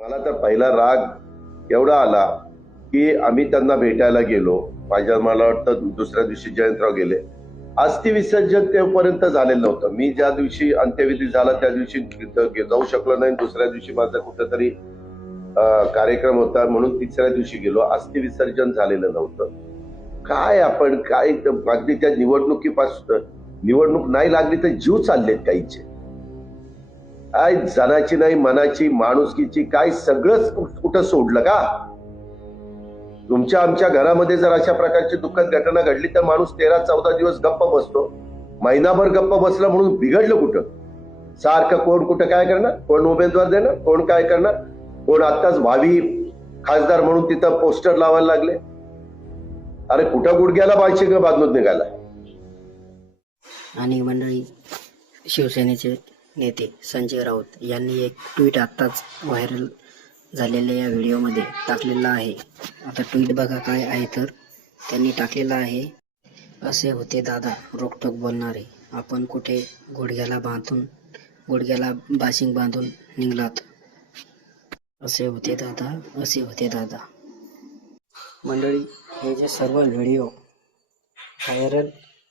मला तर पहिला राग एवढा आला की आम्ही त्यांना भेटायला गेलो. मला वाटतं दुसऱ्या दिवशी जयंतराव गेले. अस्थि विसर्जन तेपर्यंत झालेलं नव्हतं. मी ज्या दिवशी अंत्यविधी झाला त्या दिवशी जाऊ शकलो नाही. दुसऱ्या दिवशी माझा कुठेतरी कार्यक्रम होता म्हणून तिसऱ्या दिवशी गेलो. अस्थि विसर्जन झालेलं नव्हतं. काय आपण काय अगदी त्या निवडणुकीपासून निवडणूक नाही लागली तर जीव चाललेत काहीचे. काय जनाची नाही मनाची माणुसकीची काय सगळंच कुठं सोडलं का? तुमच्या आमच्या घरामध्ये जर अशा प्रकारची दुःखद घटना घडली तर माणूस 13-14 दिवस गप्प बसतो. महिनाभर गप्प बसला म्हणून बिघडलं कुठं? सारखं कोण कुठं काय करणार, कोण उमेदवार देणार, कोण काय करणार, कोण आत्ताच भावी खासदार म्हणून तिथं पोस्टर लावायला लागले. अरे कुठं गुडघ्याला बाळशिंग बांधून निघाला. आणि मंडळी, शिवसेनेचे नेते संजय राऊत यांनी एक ट्विट आत्ताच व्हायरल झालेल्या या व्हिडिओमध्ये टाकलेला आहे. आता ट्विट बघा काय आहे. तर त्यांनी टाकलेला आहे, असे होते दादा रोकटोक बोलणारे, आपण कुठे गुडघ्याला बाशिंग बांधून निघलात. असे होते दादा, असे होते दादा. मंडळी, हे जे सर्व व्हिडिओ व्हायरल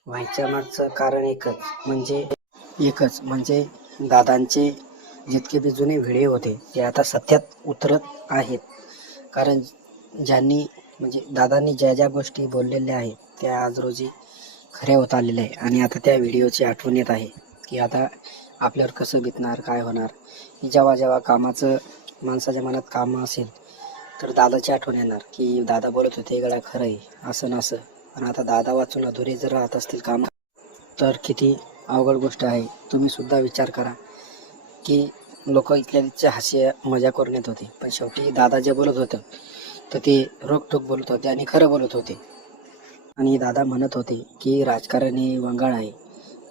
व्हायच्या मागचं कारण एकच म्हणजे दादांचे जितके बी जुने व्हिडिओ होते ते आता सत्यात उतरत आहेत. कारण दादांनी ज्या ज्या गोष्टी बोललेल्या आहेत त्या आज रोजी खऱ्या होत आलेल्या आहे. आणि आता त्या व्हिडिओची आठवण येत आहे की आता आपल्यावर कसं बितणार, काय होणार. जेव्हा कामाचं माणसाच्या मनात काम असेल तर दादाची आठवण येणार की दादा बोलत होते गळा खरं आहे असं नसं. आणि आता दादा वाचून अधुरे जर राहत असतील काम तर किती अवघड गोष्ट आहे. तुम्ही सुद्धा विचार करा की लोक इथल्या हास्य मजा करून येत होते, पण शेवटी दादा जे बोलत होतं तर ते रोकटोक बोलत होते आणि खरं बोलत होते. आणि दादा म्हणत होते की राजकारण हे वंगाळ आहे,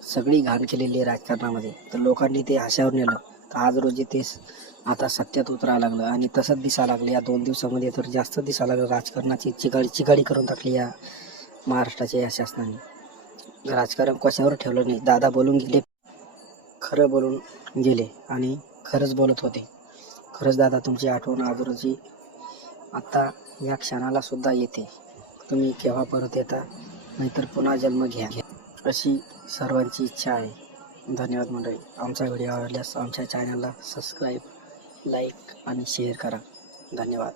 सगळी घाण केलेली आहे राजकारणामध्ये. तर लोकांनी ते हास्यावर नेलं तर आज रोजी ते आता सत्यात उतरायला लागलं. आणि तसंच दिसायला लागलं या 2 दिवसामध्ये तर जास्त दिसायला लागलं. राजकारणाची चिगाडी करून टाकली या महाराष्ट्राच्या या शासनाने. राजकारण कशावर ठेवलं नाही. दादा बोलून गेले, खरं बोलून गेले आणि खरंच बोलत होते. खरंच दादा तुमची आठवण आज रोजी आता या क्षणाला सुद्धा येते. तुम्ही केव्हा परत येता, नाहीतर पुन्हा जन्म घ्या, अशी सर्वांची इच्छा आहे. धन्यवाद मंडळी. आमचा व्हिडिओ आवडल्यास आमच्या चॅनलला सबस्क्राईब, लाईक आणि शेअर करा. धन्यवाद.